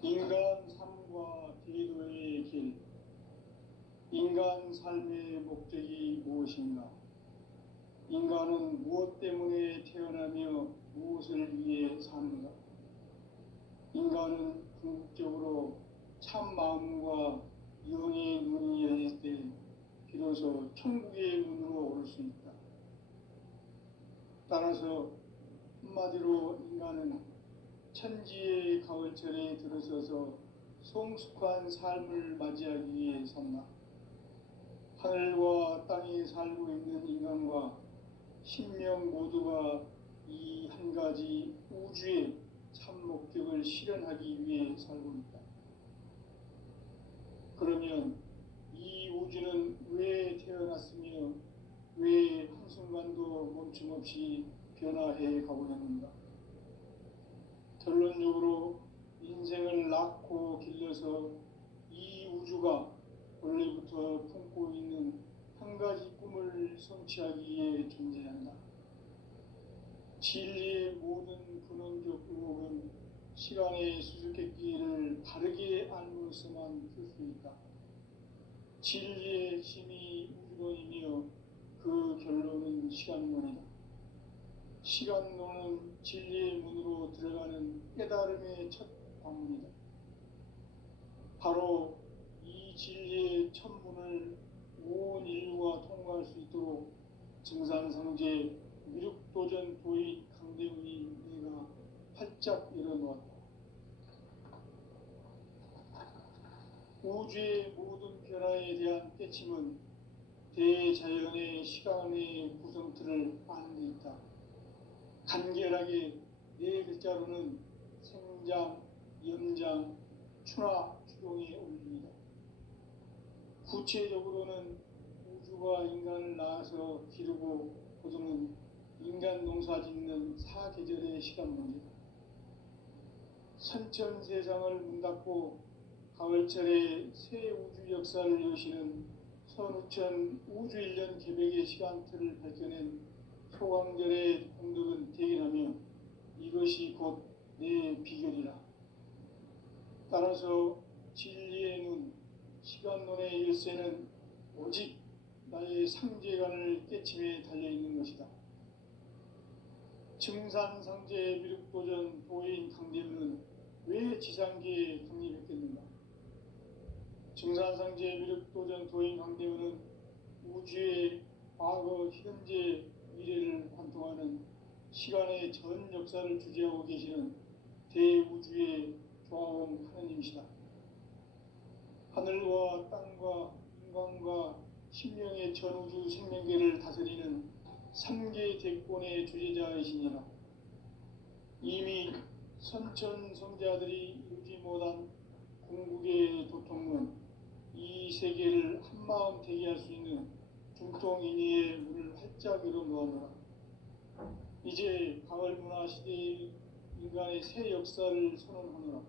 인간 삶과 대도의 길, 인간 삶의 목적이 무엇인가? 인간은 무엇 때문에 태어나며 무엇을 위해 사는가? 인간은 궁극적으로 참 마음과 영의 눈이 열릴 때 비로소 천국의 문으로 오를 수 있다. 따라서 한마디로 인간은 천지의 가을철에 들어서서 성숙한 삶을 맞이하기 위해 산다. 하늘과 땅에 살고 있는 인간과 신명 모두가 이 한 가지 우주의 참 목적을 실현하기 위해 살고 있다. 그러면 이 우주는 왜 태어났으며 왜 한순간도 멈춤없이 변화해 가고 있는가? 결론적으로 인생을 낳고 길러서 이 우주가 원래부터 품고 있는 한 가지 꿈을 성취하기 위해 존재한다. 진리의 모든 근원적 의혹은 시간의 수수께끼를 바르게 알므로서만 풀 수 있다. 진리의 힘이 우주론이며 그 결론은 시간론이다. 시간론은 진리의 문으로 들어가는 깨달음의 첫 관문이다. 바로 이 진리의 첫 문을 온 인류가 통과할 수 있도록 증산성제 미륵도전 도인 강대훈이 내가 활짝 열어놓았다. 우주의 모든 변화에 대한 깨침은 대자연의 시간의 구성틀을 아는 데 있다. 간결하게 네 글자로는 생장, 염장, 추나 추동의 원리이다. 구체적으로는 우주가 인간을 낳아서 기르고 거두는 인간 농사 짓는 사계절의 시간 문제다. 선천 세상을 문 닫고 가을철에 새 우주 역사를 여시는 선우천 우주일년 개백의 시간틀을 밝혀낸 소강절의 공덕은 대견하며 이것이 곧 내 비결이라. 따라서 진리의 눈, 시간론의 열쇠는 오직 나의 상제관을 깨침에 달려있는 것이다. 증산상제 미륵도전 도인 강대문은 왜 지상계에 강림했겠는가? 증산상제 미륵도전 도인 강대문은 우주의 과거, 현재, 미래를 관통하는 시간의 전 역사를 주재하고 계시는 대우주의 조화원 하느님이시다. 하늘과 땅과 인간과 신명의 전우주 생명계를 다스리는 3개 대권의 주재자이시니라. 이미 선천성자들이 이루지 못한 궁극의 도통문, 이 세계를 한마음 되게 할 수 있는 중통인의의 문을 활짝 열어놓았노라. 이제 가을문화 시대의 인간의 새 역사를 선언하노라.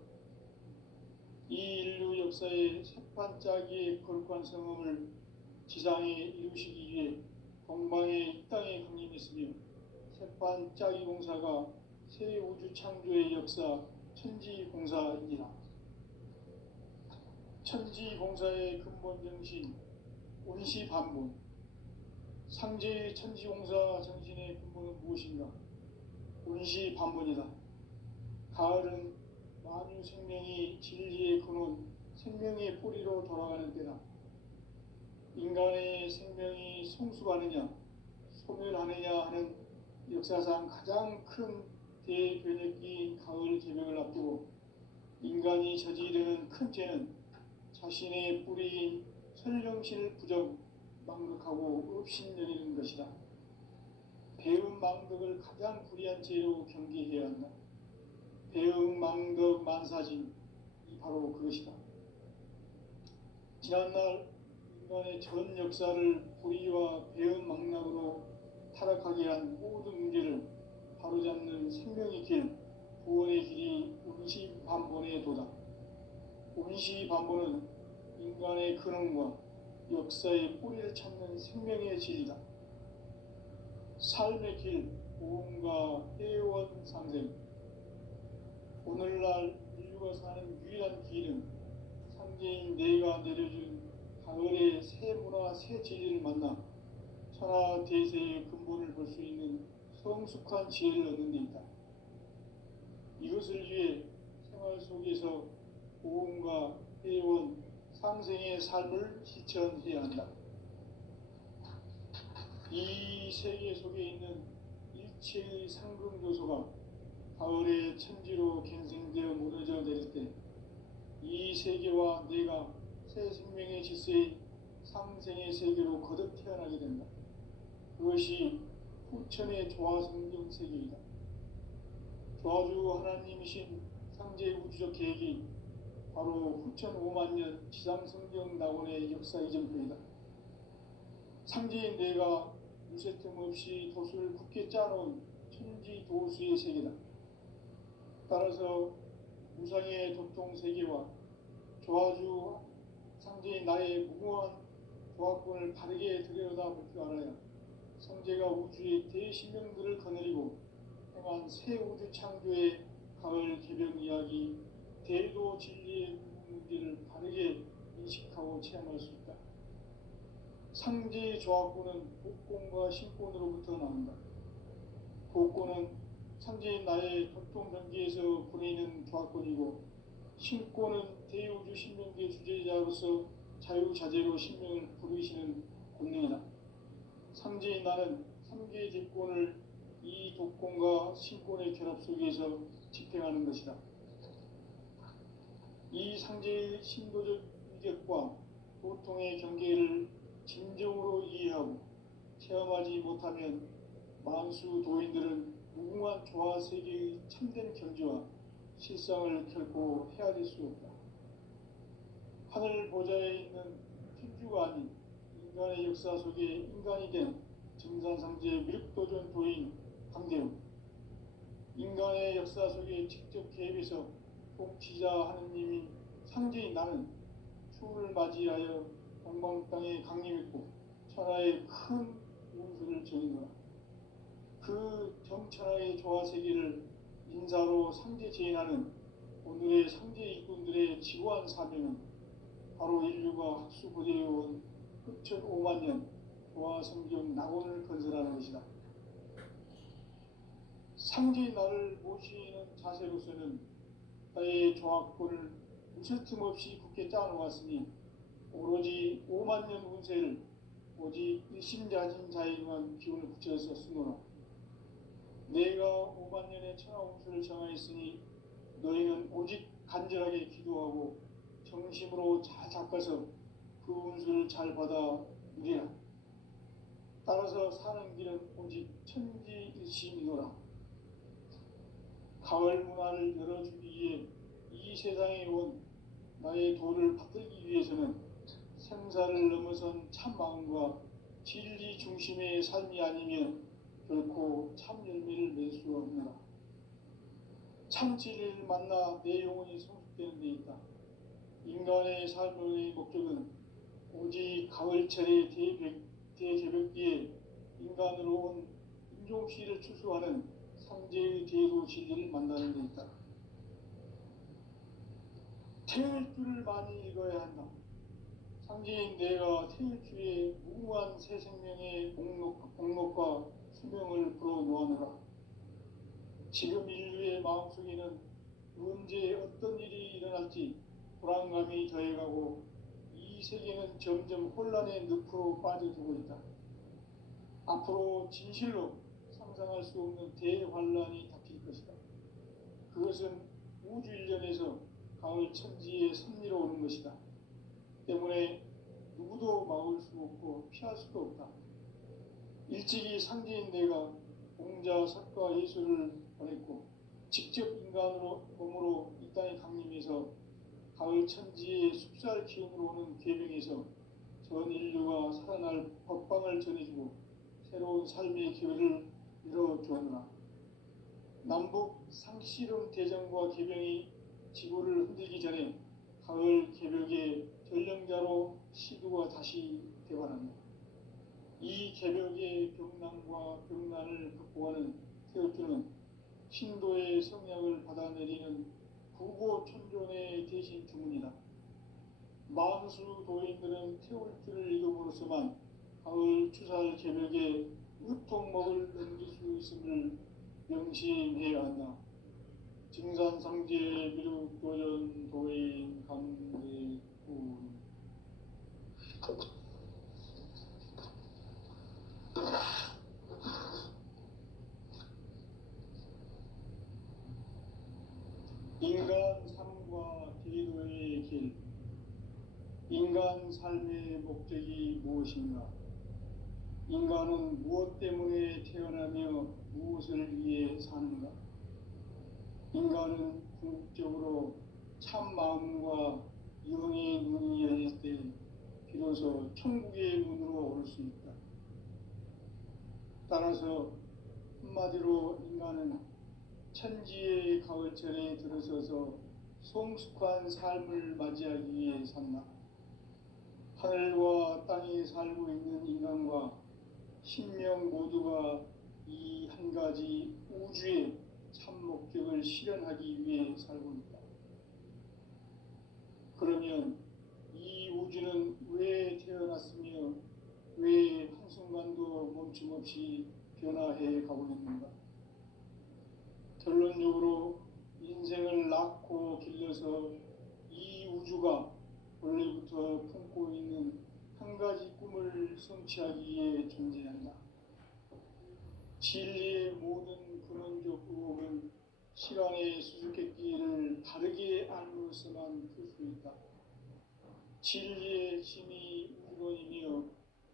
이 인류 역사의 새판짜기의 거룩한 성음을 지상에 이루시기 위해 동방의 이 땅에 강림했으며 새판짜기 공사가 새 우주 창조의 역사 천지공사이니라. 천지공사의 근본 정신 온시반본, 상제의 천지공사 정신의 근본은 무엇인가? 온시반본이다. 가을은 만유 생명이 진리의 근원, 생명의 뿌리로 돌아가는 때다. 인간의 생명이 성숙하느냐, 소멸하느냐 하는 역사상 가장 큰 대변혁기인 가을 개벽을 앞두고 인간이 저지르는 큰 죄는 자신의 뿌리인 설령신을 부정, 망극하고 업신여기는 것이다. 배음 망덕을 가장 불의한 죄로 경계해야 한다. 배음 망덕 만사진, 이 바로 그것이다. 지난날 인간의 전 역사를 불의와 배음 망락으로 타락하게 한 모든 문제를 바로잡는 생명의 길, 구원의 길이 온시반본의 도다. 온시반본은 인간의 근원과 역사의 뿌리를 찾는 생명의 진리다. 삶의 길, 보험과 해원 상생. 오늘날 인류 인류가 사는 유일한 기회는 상제인 내가 내려준 가을의 새 문화 새 진리를 만나 천하 대세의 근본을 볼 수 있는 성숙한 지혜를 얻는 데 있다. 이것을 위해 생활 속에서 고음과 회원, 상생의 삶을 실천해야 한다. 이 세계 속에 있는 일체의 상금 요소가 가을의 천지로 갱생되어 무너져 내릴 때 이 세계와 내가 새 생명의 질서의 상생의 세계로 거듭 태어나게 된다. 그것이 후천의 조화성경 세계이다. 조화주 하나님이신 상제 우주적 계획이 바로 후천 5만 년 지상성경 낙원의 역사 이전표이다. 상제인 내가 무쇠 틈 없이 도수를 굳게 짜놓은 천지 도수의 세계다. 따라서 무상의 도통 세계와 조화주 상제인 나의 무궁한 조화권을 바르게 들여다볼 줄 알아야 성제가 우주의 대신명들을 거느리고 행한 새 우주 창조의 가을 개변 이야기, 대도 진리의 문제를 바르게 인식하고 체험할 수 있다. 상제의 조화권은 복권과 신권으로부터 나온다. 복권은 상제인 나의 도통 경계에서 보내는 조화권이고, 신권은 대우주 신명계 주제자로서 자유자재로 신명을 부르시는 권능이다. 상제인 나는 3개의 대권을 이 독권과 신권의 결합 속에서 집행하는 것이다. 이 상제의 신도적 위격과 도통의 경계를 진정으로 이해하고 체험하지 못하면 만수 도인들은 무궁한 조화 세계의 참된 경지와 실상을 결코 헤아릴 수 없다. 하늘 보좌에 있는 천주가 아닌 인간의 역사 속에 인간이 된 증산상제의 미륵도전 도인 강대우, 인간의 역사 속에 직접 개입해서 통치자 하느님인 상제인 나는 추운을 맞이하여 동방 땅에 강림했고 천하의 큰 운수를 전인노라. 그 정천하의 조화 세계를 인사로 상제 제인하는 오늘의 상제 일꾼들의 지고한 사명은 바로 인류가 학수고대해온 흑천 5만 년 조화 성경 낙원을 건설하는 것이다. 상제의 나를 모시는 자세로서는 나의 조화권을 무쇠 틈 없이 굳게 짜놓았으니 오로지 5만 년 운세를 오직 일심자진 자에게만 기운을 붙여서 쓰노라. 내가 5만 년의 천하 운수를 정하였으니 너희는 오직 간절하게 기도하고 정심으로 잘 닦아서 그 운수를 잘 받아 누리라. 따라서 사는 길은 오직 천지일심이노라. 가을 문화를 열어주기 위해 이 세상에 온 나의 도를 받들기 위해서는 생사를 넘어선 참 마음과 진리 중심의 삶이 아니면 결코 참 열매를 맺을 수 없노라. 참 진리를 만나 내 영혼이 성숙되는 데 있다. 인간의 삶의 목적은 오직 가을철의 대개벽 뒤에 인간으로 온 인종시를 추수하는 상제의 대도 진리를 만나는 데 있다. 태일 줄을 많이 읽어야 한다. 상제인 내가 태일 주에 무궁한 새 생명의 목록과 수명을 불어놓아노라. 지금 인류의 마음속에는 언제 어떤 일이 일어날지 불안감이 더해가고 이 세계는 점점 혼란의 늪으로 빠져들고 있다. 앞으로 진실로 상상할 수 없는 대환란이 닥칠 것이다. 그것은 우주 일련에서 가을 천지의 섭리로 오는 것이다. 때문에 누구도 막을 수 없고 피할 수도 없다. 일찍이 상제인 내가 공자, 석가, 예수를 보냈고 직접 인간으로 몸으로 이 땅에 강림해서 가을 천지의 숲살 기운으로 오는 계명에서 전 인류가 살아날 법방을 전해주고 새로운 삶의 기회를 열어주었노라. 남북 상씨름 대전과 개병이 지구를 흔들기 전에 가을 개벽의 전령자로 시두가 다시 되관한다. 이 개벽의 병난과 병난을 극복하는 태엽주는 신도의 성약을 받아내리는 부고 천존에 계신 주문이다. 만수 도인들은 태울 줄을 이름으로서만 가을 추살 개벽에 으통먹을 넘길 수 있음을 명심해야 한다. 증산상제 미륵도전 도인 강대군. 인간 삶과 기도의 길. 인간 삶의 목적이 무엇인가? 인간은 무엇 때문에 태어나며 무엇을 위해 사는가? 인간은 궁극적으로 참 마음과 영의 눈이 열릴 때 비로소 천국의 문으로 올 수 있다. 따라서 한마디로 인간은 천지의 가을철에 들어서서 성숙한 삶을 맞이하기 위해 산다. 하늘과 땅에 살고 있는 인간과 신명 모두가 이 한 가지 우주의 참 목적을 실현하기 위해 살고 있다. 그러면 이 우주는 왜 태어났으며 왜 한순간도 멈춤 없이 변화해 가고 있는가? 결론적으로 인생을 낳고 길러서 이 우주가 원래부터 품고 있는 한 가지 꿈을 성취하기 위해 존재한다. 진리의 모든 근원적 의혹은 시간의 수수께끼를 바르게 알므로서만 풀 수 있다. 진리의 핵심이 우주론이며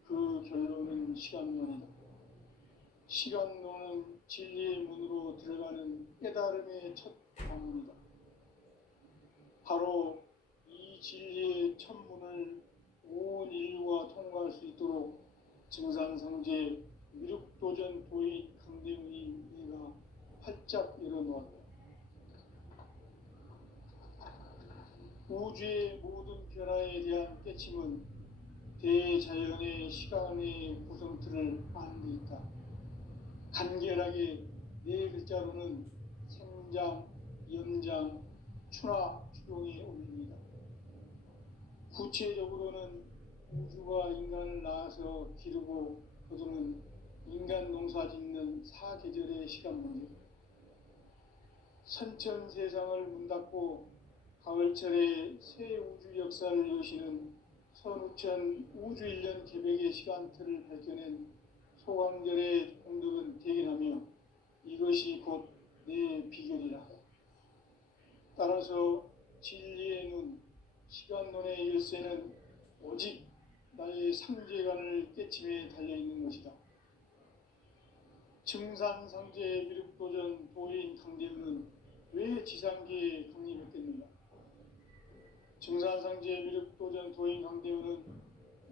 그 결론은 시간론이다. 시간론은 진리의 문으로 들어가는 깨달음의 첫 방문이다. 바로 이 진리의 첫 문을 온 인류가 통과할 수 있도록 증산상제 미륵도전 도인 강대훈이 내가 활짝 열어놓았다. 우주의 모든 변화에 대한 깨침은 대자연의 시간의 구성틀을 아는 데 있다. 간결하게 네 글자로는 생장, 연장, 추나 추동에 올립니다. 구체적으로는 우주가 인간을 낳아서 기르고 거두는 인간 농사 짓는 사계절의 시간 문제. 선천 세상을 문 닫고 가을철에 새 우주 역사를 여시는 선우천 우주 1년 개벽의 시간틀을 밝혀낸 소강절의 공덕은 대견하며 이것이 곧 내 비결이라. 따라서 진리의 눈, 시간론의 열쇠는 오직 나의 상제관을 깨침에 달려있는 것이다. 증산상제 미륵도전 도인 강대훈은 왜 지상계에 강림했겠는가? 증산상제 미륵도전 도인 강대훈은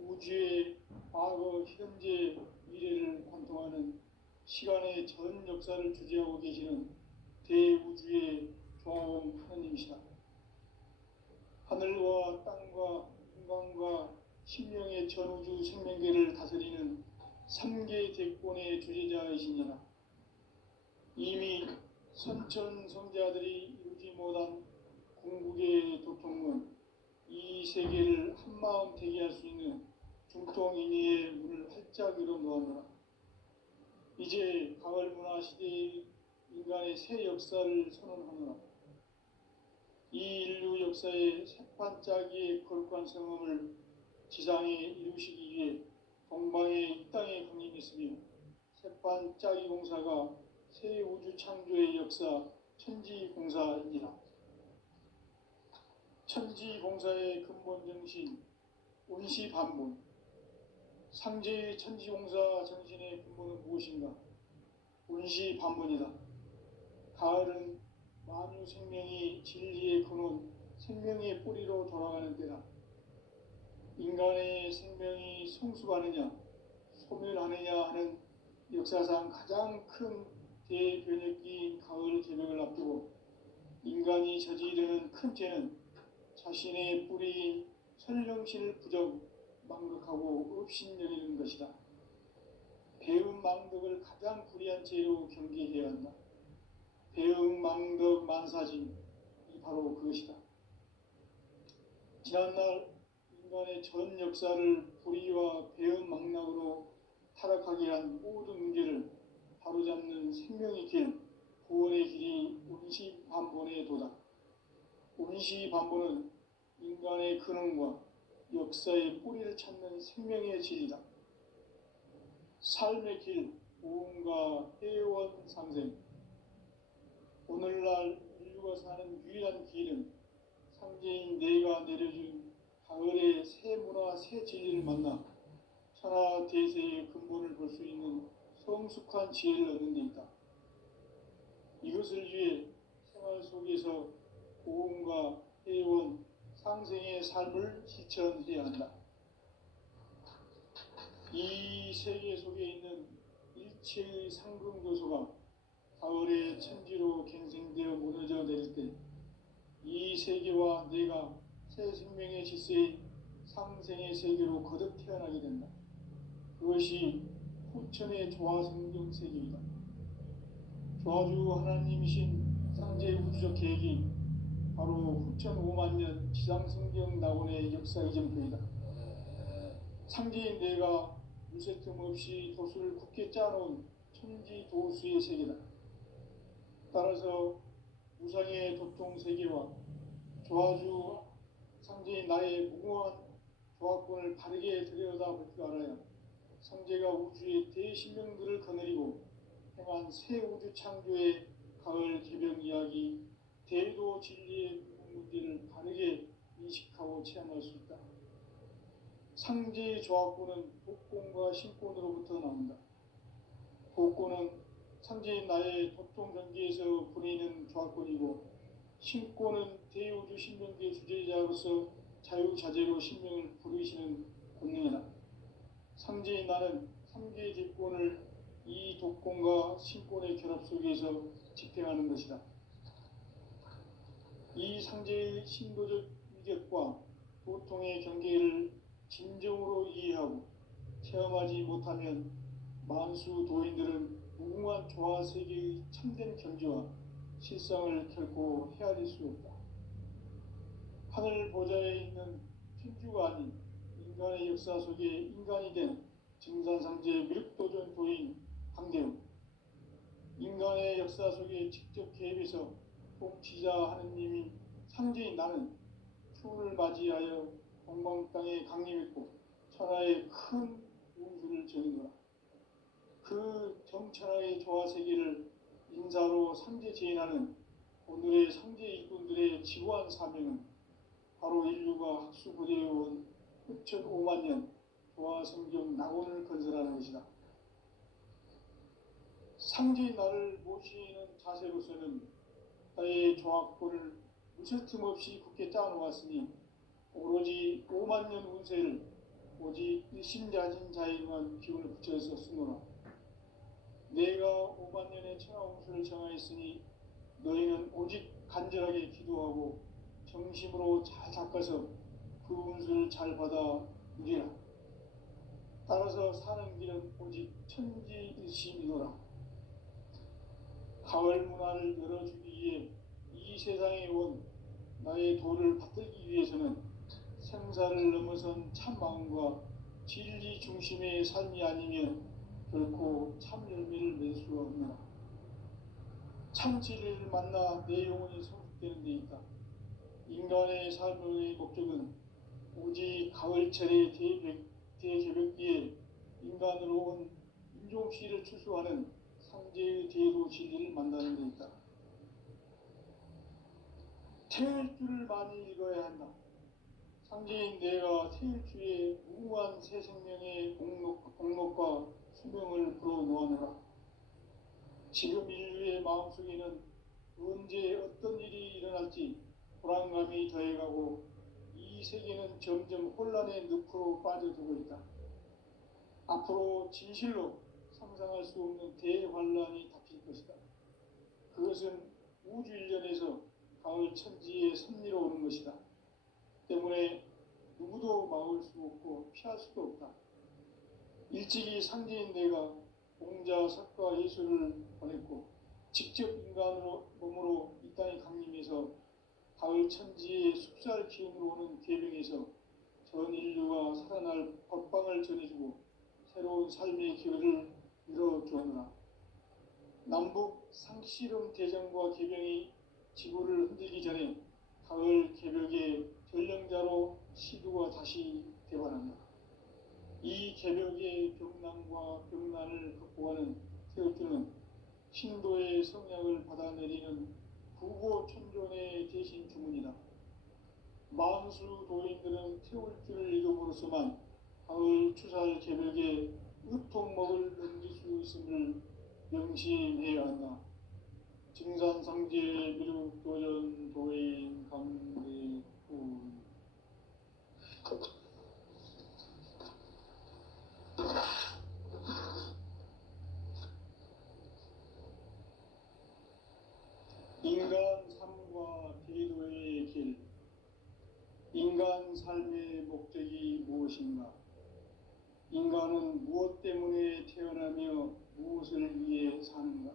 우주의 과거, 현재, 미래를 관통하는 시간의 전 역사를 주재하고 계시는 대우주의 조화원 하느님이시다. 하늘과 땅과 인간과 신명의 전우주 생명계를 다스리는 3계 대권의 주재자이시니라. 이미 선천성자들이 이루지 못한 궁극의 도통은 이 세계를 한마음 되게 할 수 있는 중통인의의 문을 활짝 열어놓았노라. 이제 가을 문화 시대의 인간의 새 역사를 선언하노라. 이 인류 역사의 새반짝이의 거룩한 성험을 지상에 이루시기 위해 동방에 이 땅에 강림했으며 새반짝이 공사가 새 우주 창조의 역사 천지공사이니라. 천지공사의 근본 정신 운시반문. 상제의 천지공사 정신의 근본은 무엇인가? 운시반문이다. 가을은 만유 생명이 진리의 근원, 생명의 뿌리로 돌아가는 때다. 인간의 생명이 성숙하느냐, 소멸하느냐 하는 역사상 가장 큰 대변혁기인 가을 개벽을 앞두고 인간이 저지르는 큰 죄는 자신의 뿌리인 설령신을 부정, 망극하고 업신여기는 것이다. 배움 망덕을 가장 불의한 죄로 경계해야 한다. 배움 망덕 만사진, 이 바로 그것이다. 지난날 인간의 전 역사를 불의와 배은망락으로 타락하게 한 모든 문제를 바로잡는 생명의 길, 구원의 길이 운시반본에 도다. 운시반본은 인간의 근원과 역사의 뿌리를 찾는 생명의 진리다. 삶의 길, 보험과 해원 상생. 오늘날 인류가 사는 유일한 길은 상제인 내가 내려준 가을의 새 문화, 새 진리를 만나 천하 대세의 근본을 볼 수 있는 성숙한 지혜를 얻는 데 있다. 이것을 위해 생활 속에서 보험과 해원, 상생의 삶을 실천해야 한다. 이 세계 속에 있는 일체의 상금교소가 가을의 천지로 갱생되어 무너져 내릴 때 이 세계와 내가 새 생명의 질서인 상생의 세계로 거듭 태어나게 된다. 그것이 후천의 조화성경 세계이다. 조화주 하나님이신 상제의 우주적 계획이 바로 후천 5만 년 지상성경 낙원의 역사 이전표이다. 상제인 내가 물새 틈 없이 도수를 굳게 짜놓은 천지 도수의 세계다. 따라서 무상의 도통 세계와 조화주 상제인 나의 무궁한 조화권을 바르게 들여다볼 줄 알아야 상제가 우주의 대신명들을 거느리고 행한 새 우주 창조의 가을 개병 이야기, 대도 진리의 문제를 바르게 인식하고 체험할 수 있다. 상제의 조화권은 복권과 신권으로부터 나온다. 복권은 상제인 나의 도통 경계에서 보내는 조화권이고, 신권은 대우주 신명계의 주제자로서 자유자재로 신명을 부르시는 권능이다. 상제인 나는 3개의 대권을 이 독권과 신권의 결합 속에서 집행하는 것이다. 이 상제의 신도적 위격과 도통의 경계를 진정으로 이해하고 체험하지 못하면 만수 도인들은 무궁한 조화 세계의 참된 경지와 실상을 결코 헤아릴 수 없다. 하늘 보좌에 있는 천주가 아닌 인간의 역사 속에 인간이 된 증산상제 미륵도전 도인 강대웅, 인간의 역사 속에 직접 개입해서 통치자 하느님인 상제인 나는 추운을 맞이하여 동방 땅에 강림했고 천하의 큰 운수를 전이노라. 그 정천하의 조화 세계를 인사로 상제 제인하는 오늘의 상제 일꾼들의 지구한 사명은 바로 인류가 학수고대해온 후천 5만 년 조화 성경 낙원을 건설하는 것이다. 상제인 나를 모시는 자세로서는 나의 조화권을 무쇠틈 없이 굳게 짜놓았으니 오로지 5만 년 운세를 오직 일심자진 자에게만 기운을 붙여서 쓰노라. 내가 5만 년의 천하 운수를 정하였으니 너희는 오직 간절하게 기도하고 정심으로 잘 닦아서 그 운수를 잘 받아 누리라. 따라서 사는 길은 오직 천지일심이노라. 가을 문화를 열어주기 위해 이 세상에 온 나의 도를 받들기 위해서는 생사를 넘어선 참 마음과 진리 중심의 삶이 아니면 결코 참 열매를 맺을 수가 없노라. 참 진리를 만나 내 영혼이 성숙되는 데 있다. 인간의 삶의 목적은 오직 가을철의 대개벽기에 인간으로 온 인종씨를 추수하는 상제의 대도 진리를 만나는 데 있다. 태일주를 많이 읽어야 한다. 상제인 내가 태일주의 무궁한 새 생명의 공록과 수명을 불어놓아내라. 지금 인류의 마음속에는 언제 어떤 일이 일어날지 불안감이 더해가고 이 세계는 점점 혼란의 늪으로 빠져들고 있다. 앞으로 진실로 상상할 수 없는 대환란이 닥칠 것이다. 그것은 우주 일련에서 가을 천지의 섭리로 오는 것이다. 때문에 누구도 막을 수 없고 피할 수도 없다. 일찍이 상제인 내가 공자, 석가, 예수를 보냈고 직접 인간으로 몸으로 이 땅에 강림해서 가을 천지의 숲살 기운으로 오는 계병에서 전 인류가 살아날 법방을 전해주고 새로운 삶의 기회를 열어주었노라. 남북 상씨름 대전과 계병이 지구를 흔들기 전에 가을 개벽의 전령자로 시두가 다시 대반한다. 이 개벽의 병난과 병난을 극복하는 태울주는 신도의 성약을 받아내리는 부고천존의 대신 주문이다. 만수 도인들은 태울주를 읽음으로써만 가을 추살 개벽에 의통목을 넘길 수 있음을 명심해야 한다. 증산상제 미륵도전 도인 강대군 인간 삶과 대도의 길. 인간 삶의 목적이 무엇인가? 인간은 무엇 때문에 태어나며 무엇을 위해 사는가?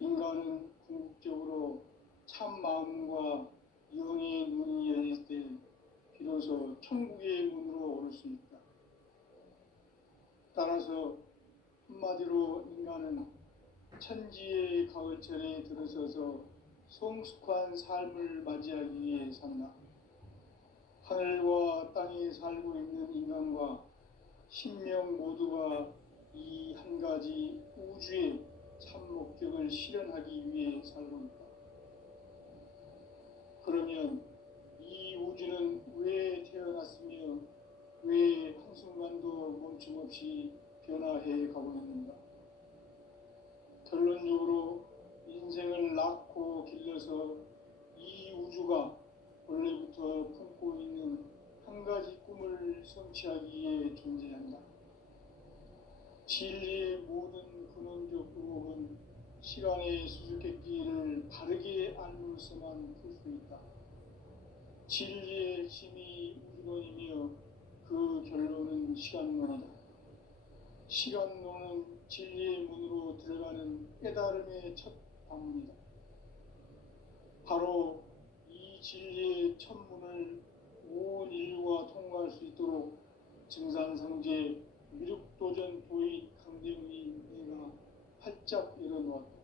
인간은 궁극적으로 참 마음과 영의 눈이 열릴 때 비로소 천국의 문으로 오를 수 있다. 따라서 한마디로 인간은 천지의 가을철에 들어서서 성숙한 삶을 맞이하기 위해 산다. 하늘과 땅에 살고 있는 인간과 신명 모두가 이 한 가지 우주의 참 목적을 실현하기 위해 살고 있다. 그러면 이 우주는 왜 태어났으며 왜 한순간도 멈춤없이 변화해 가고 있는가? 결론적으로 인생을 낳고 길러서 이 우주가 원래부터 품고 있는 한 가지 꿈을 성취하기 위해 존재한다. 진리의 모든 근원적 의혹은 시간의 수수께끼를 바르게 알므로서만 풀 수 있다. 진리의 핵심이 우주론이며 그 결론은 시간론이다. 시간론은 진리의 문으로 들어가는 깨달음의 첫 방문이다. 바로 이 진리의 첫 문을 온 인류가 통과할 수 있도록 증산성제 미륵도전 도인 강대웅이 내가 활짝 열어놓았다.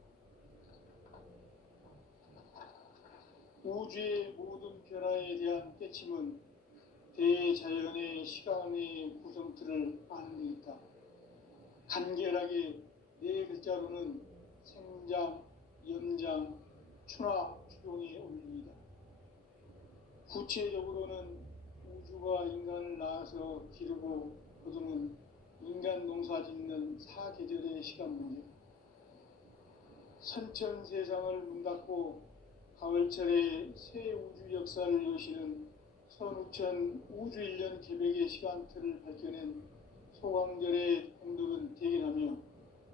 우주의 모든 변화에 대한 깨침은 대자연의 시간의 구성틀을 아는 데 있다. 간결하게 네 글자로는 생장, 염장, 추나 추동의 원리이다. 구체적으로는 우주가 인간을 낳아서 기르고 거두는 인간 농사 짓는 사계절의 시간 문제. 선천세상을 문 닫고 가을철에 새 우주 역사를 여시는 선우천 우주일년 개벽의 시간틀을 밝혀낸 소강절의 공덕은 대견하며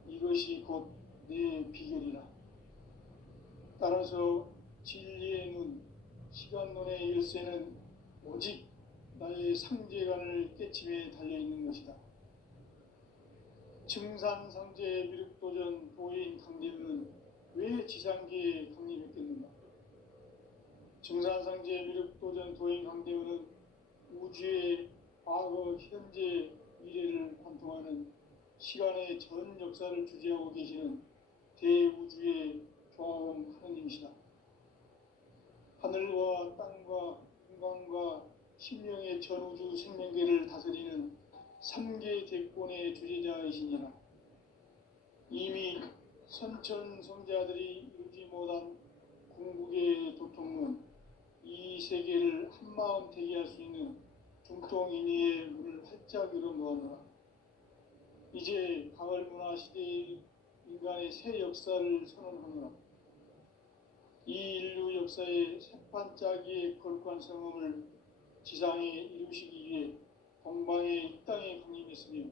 이것이 곧 내 비결이라. 따라서 진리의 눈, 시간론의 열쇠는 오직 나의 상제관을 깨침에 달려있는 것이다. 증산상제 미륵도전 도인 강대우는 왜 지상계에 강림했겠는가? 증산상제 미륵도전 도인 강대우는 우주의 과거, 현재, 미래를 관통하는 시간의 전 역사를 주재하고 계시는 대우주의 조화원 하느님이시다. 하늘과 땅과 인간과 신명의 전우주 생명계를 다스리는 3계 대권의 주제자이시니라. 이미 선천성자들이 이루지 못한 궁극의 도통문, 이 세계를 한마음 되게 할 수 있는 중통인의의 문을 활짝 열어놓았노라. 이제 가을 문화 시대의 인간의 새 역사를 선언하노라. 이 인류 역사의 새반짝이의 거룩한 성음을 지상에 이루시기 위해 동방의 이 땅에 강림했으며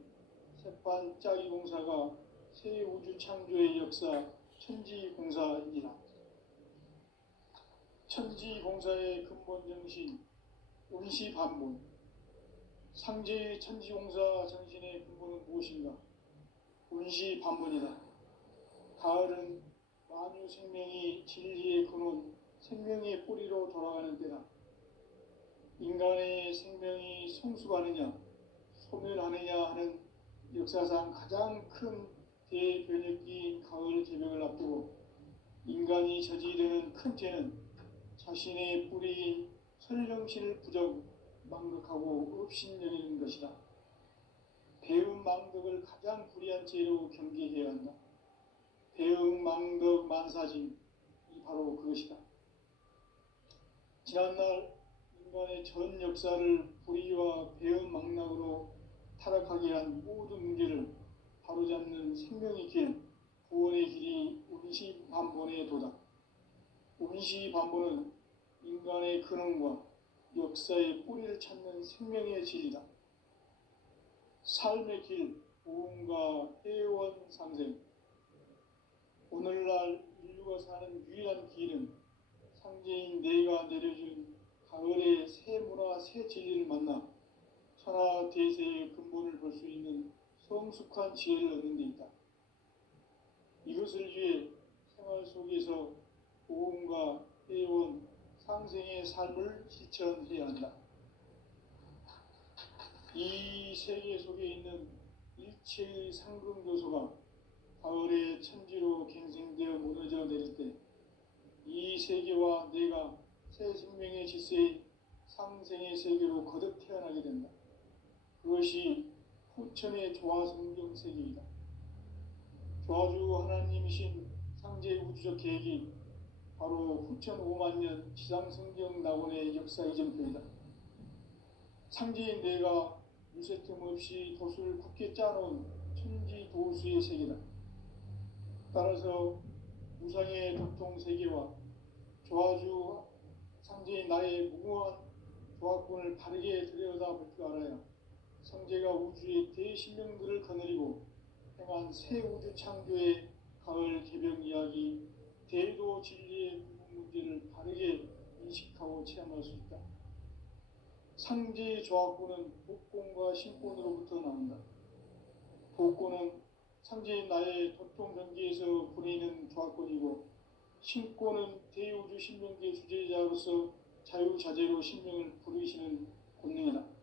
새반짝이 공사가 새 우주 창조의 역사 천지공사이니라. 천지공사의 근본 정신 운시반문. 상제의 천지공사 정신의 근본은 무엇인가? 운시반문이다. 가을은 만유 생명이 진리의 근원 생명의 뿌리로 돌아가는 때다. 인간의 생명이 성숙하느냐 소멸하느냐 하는 역사상 가장 큰 대변혁기인 가을 개벽을 앞두고 인간이 저지르는 큰 죄는 자신의 뿌리인 설령신을 부정 망각하고 업신여기는 것이다. 배은 망덕을 가장 불의한 죄로 경계해야 한다. 배은 망덕 만사짐이 바로 그것이다. 지난날 인간의 전 역사를 불의와 배은 망락으로 타락하게 한 모든 문제를 바로잡는 생명의 길, 구원의 길이 운시반본에 도다. 운시반본은 인간의 근원과 역사의 뿌리를 찾는 생명의 진리다. 삶의 길, 보험과 해원 상생. 오늘날 인류가 사는 유일한 길은 상제인 내가 내려준 가을의 새 문화, 새 진리를 만나 천하 대세의 근본을 볼 수 있는 성숙한 지혜를 얻는 데 있다. 이것을 위해 생활 속에서 보험과 해원, 상생의 삶을 실천해야 한다. 이 세계 속에 있는 일체의 상금 요소가 가을의 천지로 갱생되어 무너져 내릴 때 이 세계와 내가 새 생명의 질서의 상생의 세계로 거듭 태어나게 된다. 그것이 후천의 조화성경 세계이다. 조화주 하나님이신 상제 우주적 계획이 바로 후천 5만년 지상성경 낙원의 역사 이전표이다. 상제인 내가 유세 틈 없이 도수를 굳게 짜놓은 천지 도수의 세계다. 따라서 무상의 도통 세계와 조화주 상제인 나의 무궁한 조화권을 바르게 들여다볼 줄 알아야 성제가 우주의 대신명들을 거느리고 행한 새 우주 창조의 가을 개벽 이야기, 대도 진리의 문제를 바르게 인식하고 체험할 수 있다. 상제의 조화권은 복권과 신권으로부터 나온다. 복권은 상제인 나의 도통 경계에서 보내는 조화권이고 신권은 대우주 신명계 주제자로서 자유자재로 신명을 부르시는 권능이다.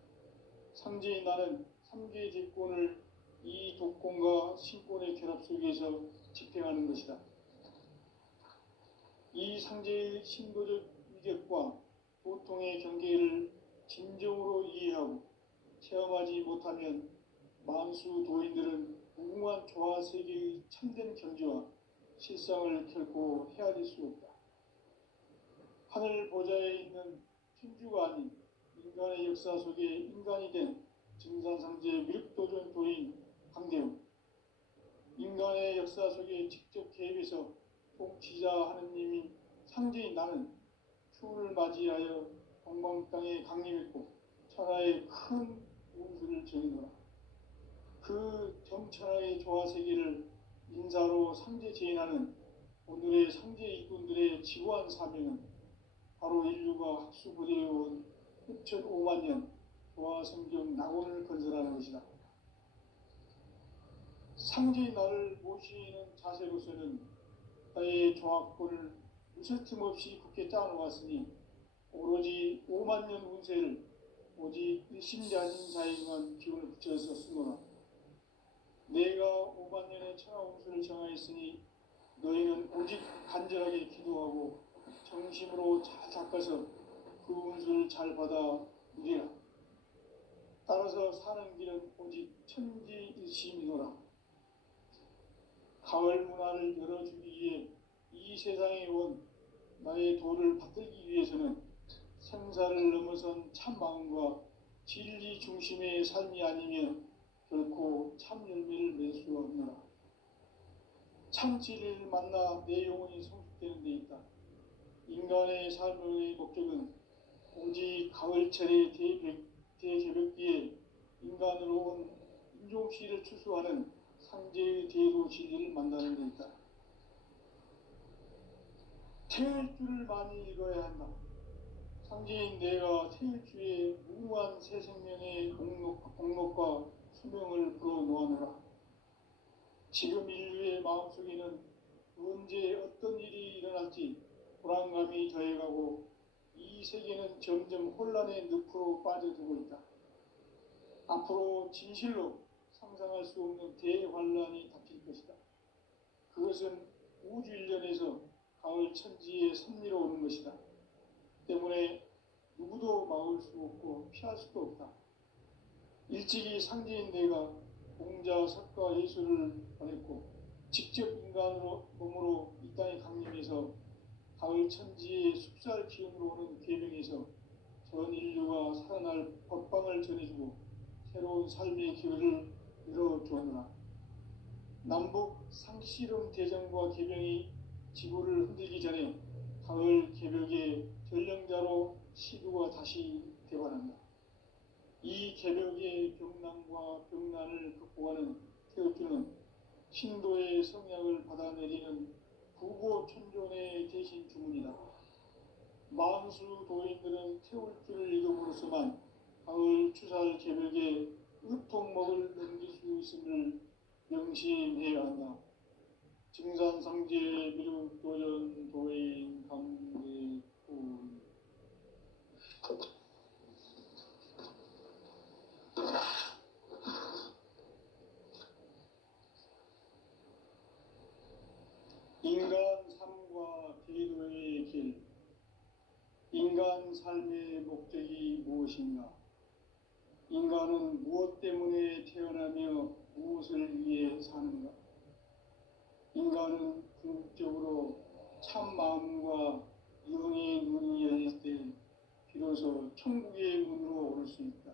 상제인 나는 3개의 대권을 이 독권과 신권의 결합 속에서 집행하는 것이다. 이 상제의 신도적 위격과 보통의 경계를 진정으로 이해하고 체험하지 못하면 만수 도인들은 무궁한 조화 세계의 참된 경지와 실상을 결코 헤아릴 수 없다. 하늘 보좌에 있는 천주가 아닌 인간의 역사 속에 인간이 된 증산상제 미륵도전 도인 강대웅, 인간의 역사 속에 직접 개입해서 통치자 하느님인 상제인 나는 추운을 맞이하여 동방 땅에 강림했고 천하의 큰 운수를 정의노라. 그 정천하의 조화세계를 인사로 상제 제인하는 오늘의 상제 일꾼들의 지구한 사명은 바로 인류가 학수부대해온 6,500년 조화성경 낙원을 건설하는 것이다. 상제인 나를 모시는 자세로서는 나의 조화권을 무쇠틈 없이 굳게 짜놓았으니 오로지 5만년 운세를 오직 일심자진 자에게만 기운을 붙여서 쓰노라. 내가 5만년의 천하 운수를 정하였으니 너희는 오직 간절하게 기도하고 정심으로 잘 닦아서 그 운수를 잘 받아 누리라. 따라서 사는 길은 오직 천지일심이노라. 가을 문화를 열어주기 위해 이 세상에 온 나의 도를 받들기 위해서는 생사를 넘어선 참 마음과 진리 중심의 삶이 아니면 결코 참 열매를 맺을 수 없노라. 참 진리를 만나 내 영혼이 성숙되는 데 있다. 인간의 삶의 목적은 오직 가을철의 대개벽기에 인간으로 온 인종시를 추수하는 상제의 대도 진리를 만나는 데 있다. 태일주를 많이 읽어야 한다. 상제인 내가 태일주의 무궁한 새 생명의 공록과 수명을 불어놓아노라. 지금 인류의 마음속에는 언제 어떤 일이 일어날지 불안감이 더해가고 이 세계는 점점 혼란의 늪으로 빠져들고 있다. 앞으로 진실로 상상할 수 없는 대환란이 닥칠 것이다. 그것은 우주 일련에서 가을 천지의 섭리로 오는 것이다. 때문에 누구도 막을 수 없고 피할 수도 없다. 일찍이 상제인 내가 공자, 석가, 예수를 보냈고 직접 인간으로 몸으로 이 땅에 강림해서 가을 천지의 숲살 기운으로 오는 계명에서 전 인류가 살아날 법방을 전해주고 새로운 삶의 기회를 열어주었노라. 남북 상씨름 대전과 계명이 지구를 흔들기 전에 가을 개벽의 전령자로 시두가 다시 되관한다. 이 개벽의 병난과 병난을 극복하는 태극주는 신도의 성약을 받아내리는 부고천존의 대신 주문이다. 만수 도인들은 태울주를 읽음으로써만 가을 추살 개벽의 으통목을 넘길 수 있음을 명심해야 한다. 증산상제 미륵도전 도인 강대군 인간 삶과 계도의 길. 인간 삶의 목적이 무엇인가? 인간은 무엇 때문에 태어나며 무엇을 위해 사는가? 인간은 궁극적으로 참 마음과 영의 눈이 열릴 때 비로소 천국의 문으로 오를 수 있다.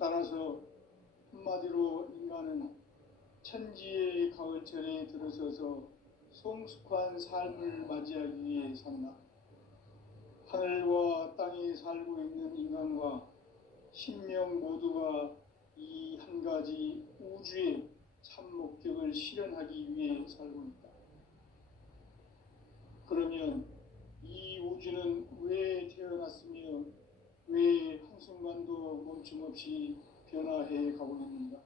따라서 한마디로 인간은 천지의 가을철에 들어서서 성숙한 삶을 맞이하기 위해 산다. 하늘과 땅에 살고 있는 인간과 신명 모두가 이 한 가지 우주의 참 목적을 실현하기 위해 살고 있다. 그러면 이 우주는 왜 태어났으며 왜 한순간도 멈춤없이 변화해 가고 있는가?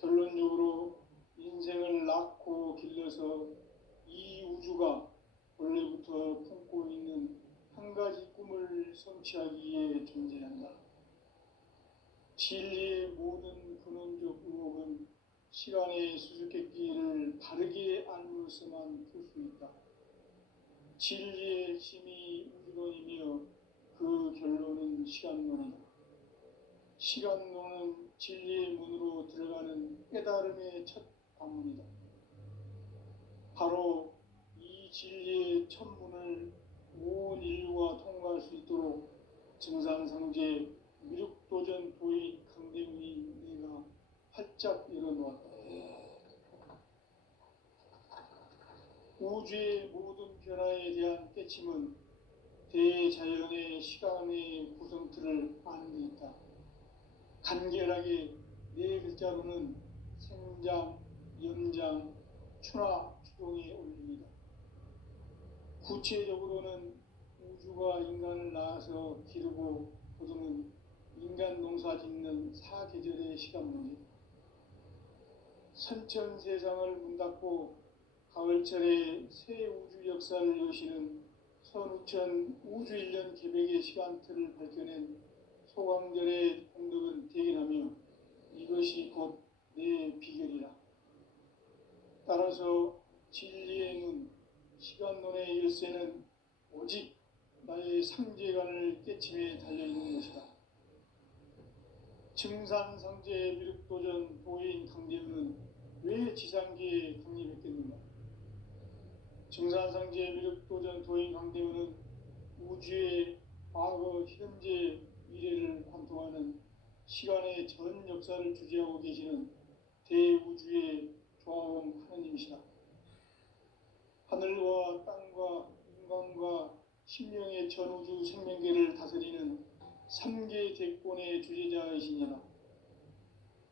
결론적으로 인생을 낳고 길러서 이 우주가 원래부터 품고 있는 한 가지 꿈을 성취하기 위해 존재한다. 진리의 모든 근원적 의혹은 시간의 수수께끼를 바르게 알므로서만 풀 수 있다. 진리의 핵심이 우주론이며 그 결론은 시간론이다. 시간론은 진리의 문으로 들어가는 깨달음의 첫 관문이다. 바로 이 진리의 첫 문을 온 인류가 통과할 수 있도록 증산상제 미륵도전 도인 강대문이 내가 활짝 열어놓았다. 우주의 모든 변화에 대한 깨침은 대자연의 시간의 구성틀을 아는 데 있다. 간결하게 네 글자로는 생장, 염장, 추나 추동의 원리이다. 구체적으로는 우주가 인간을 낳아서 기르고 거두는 인간 농사 짓는 사계절의 시간 문제. 선천 세상을 문 닫고 가을철에 새 우주 역사를 여시는 선우천 우주일년 개벽의 시간틀을 밝혀낸 소강절의 공덕은 대견하며 이것이 곧 내 비결이라. 따라서 진리의 눈, 시간론의 열쇠는 오직 나의 상제관을 깨침에 달려있는 것이다. 증산상제 미륵도전 도인 강대문은 왜 지상계에 강림했겠는가? 증산상제 미륵도전 도인 강대문은 우주의 과거, 현재, 미래를 관통하는 시간의 전 역사를 주재하고 계시는 대우주의 조화원 하느님이시다. 하늘과 땅과 인간과 신명의 전우주 생명계를 다스리는 3계 대권의 주재자이시니라.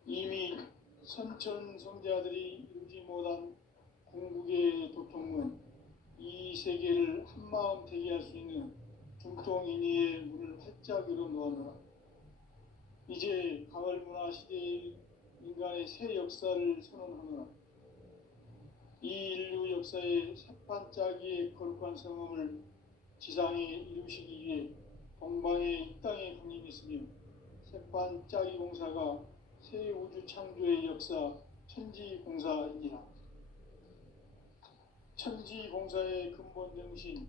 이미 선천성자들이 이루지 못한 궁극의 도통문, 이 세계를 한마음 되게 할 수 있는 중통인의의 문을 활짝 열어놓았노라. 이제 가을 문화 시대의 인간의 새 역사를 선언하노라. 이 인류 역사의 새판짜기의 거룩한 성험을 지상에 이루시기 위해 동방에 이 땅에 군림했으며 새판짜기 공사가 새 우주 창조의 역사 천지공사이니라. 천지공사의 근본 정신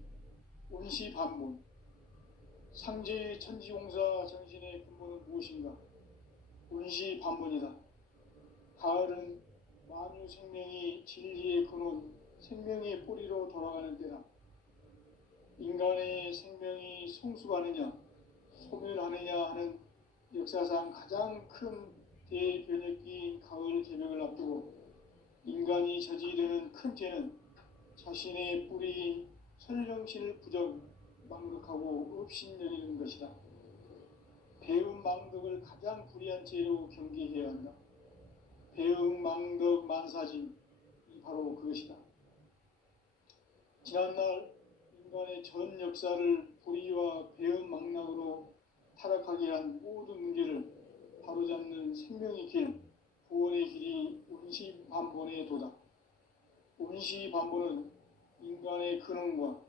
운시반문. 상제의 천지공사 정신의 근본은 무엇인가? 운시반문이다. 가을은 만유 생명이 진리의 근원, 생명의 뿌리로 돌아가는 때다. 인간의 생명이 성숙하느냐, 소멸하느냐 하는 역사상 가장 큰 대변혁기인 가을 개명을 앞두고 인간이 저지르는 큰 죄는 자신의 뿌리인 설령신을 부정, 망덕하고 업신여기는 것이다. 배음 망덕을 가장 불의한 죄로 경계해야 한다. 배음 망덕 만사진이 바로 그것이다. 지난날 인간의 전 역사를 불의와 배음 망락으로 타락하게 한 모든 문제를 바로잡는 생명의 길, 구원의 길이 운시반본의 도다. 운시반본은 인간의 근원과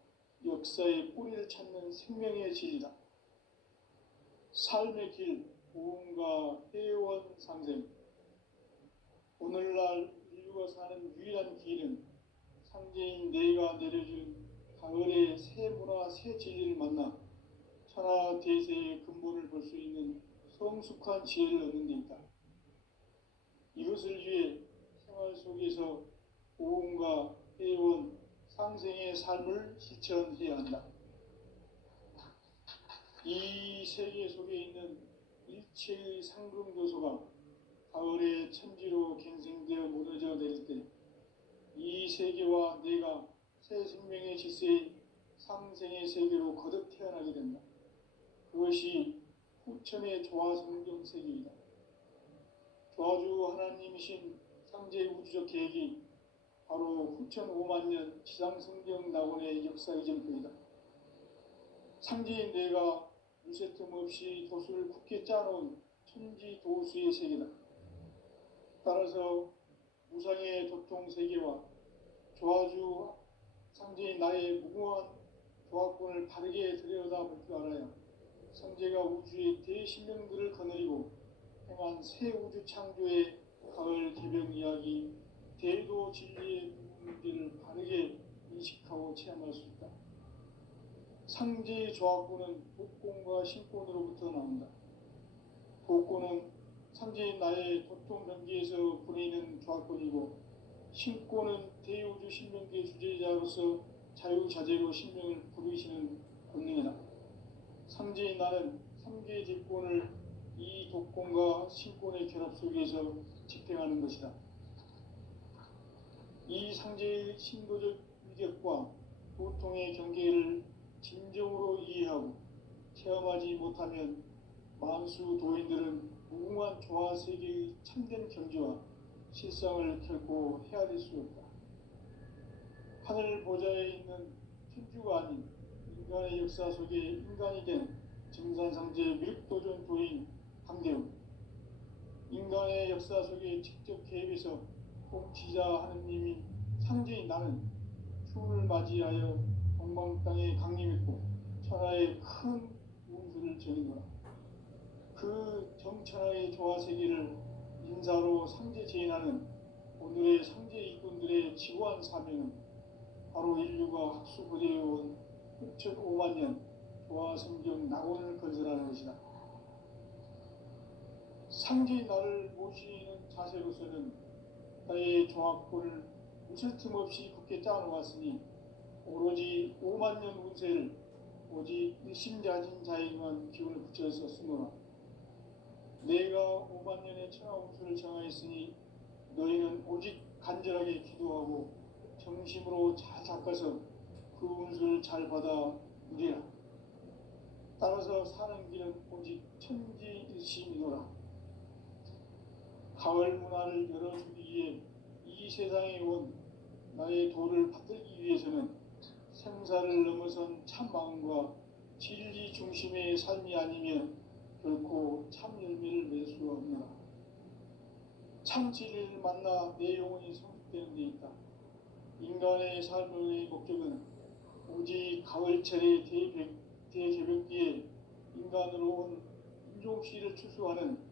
역사의 뿌리를 찾는 생명의 진리다. 삶의 길, 보험과 회원 상생. 오늘날 인류가 사는 유일한 길은 상제인 내가 내려준 가을의 새 문화, 새 진리를 만나 천하 대세의 근본을 볼 수 있는 성숙한 지혜를 얻는 데 있다. 이것을 위해 생활 속에서 보험과 회원, 상생의 삶을 실천해야 한다. 이 세계 속에 있는 일체의 상금교소가 가을의 천지로 갱생되어 무너져 내릴 때 이 세계와 내가 새 생명의 질서의 상생의 세계로 거듭 태어나게 된다. 그것이 후천의 조화성경 세계이다. 조화주 하나님이신 상제 우주적 계획이 바로 후천 5만 년 지상성경 낙원의 역사 이전표이다. 상제인 내가 물새틈 없이 도수를 굳게 짜놓은 천지 도수의 세계다. 따라서 무상의 도통 세계와 조화주 상제인 나의 무궁한 조화권을 바르게 들여다볼 줄 알아야 상제가 우주의 대신령들을 거느리고 행한 새 우주 창조의 가을 개변 이야기, 대도 진리의 문제를 바르게 인식하고 체험할 수 있다. 상제의 조화권은 복권과 신권으로부터 나온다. 복권은 상제인 나의 도통 경계에서 보내는 조화권이고, 신권은 대우주 신명계 주제자로서 자유자재로 신명을 부르시는 권능이다. 상제인 나는 3개의 뒷권을 이 독권과 신권의 결합 속에서 집행하는 것이다. 이 상제의 신도적 위력과 보통의 경계를 진정으로 이해하고 체험하지 못하면 만수 도인들은 무궁한 조화 세계의 참된 경지와 실상을 결코 헤아릴 수 없다. 하늘 보좌에 있는 천주가 아닌 인간의 역사 속에 인간이 된 증산상제 밀도전 도인 강대웅, 인간의 역사 속에 직접 개입해서 통치자 하느님인 상제인 나는 추운을 맞이하여 동방 땅에 강림했고 천하의 큰 운수를 정했노라. 그 정천하의 조화세계를 인사로 상제 제인하는 오늘의 상제 일꾼들의 지구한 사명은 바로 인류가 학수고대해온 6,5만 년 조화성경 낙원을 건설하는 것이다. 상제의 나를 모시는 자세로서는 나의 조화권을 무슨 틈 없이 굳게 짜놓았으니 오로지 5만 년 운세를 오직 일심자진 자에게만 기운을 붙여서 쓰노라. 내가 5만 년의 천하 운수를 정하였으니 너희는 오직 간절하게 기도하고 정심으로 잘 닦아서 그 운수를 잘 받아 누리라. 따라서 사는 길은 오직 천지일심이노라. 가을 문화를 열어주기 위해 이 세상에 온 나의 도를 받들기 위해서는 생사를 넘어선 참 마음과 진리 중심의 삶이 아니면 결코 참 열매를 맺을 수가 없노라. 참 진리를 만나 내 영혼이 성숙되는 데 있다. 인간의 삶의 목적은 오직 가을철의 대개벽 뒤에 인간으로 온 인종씨를 추수하는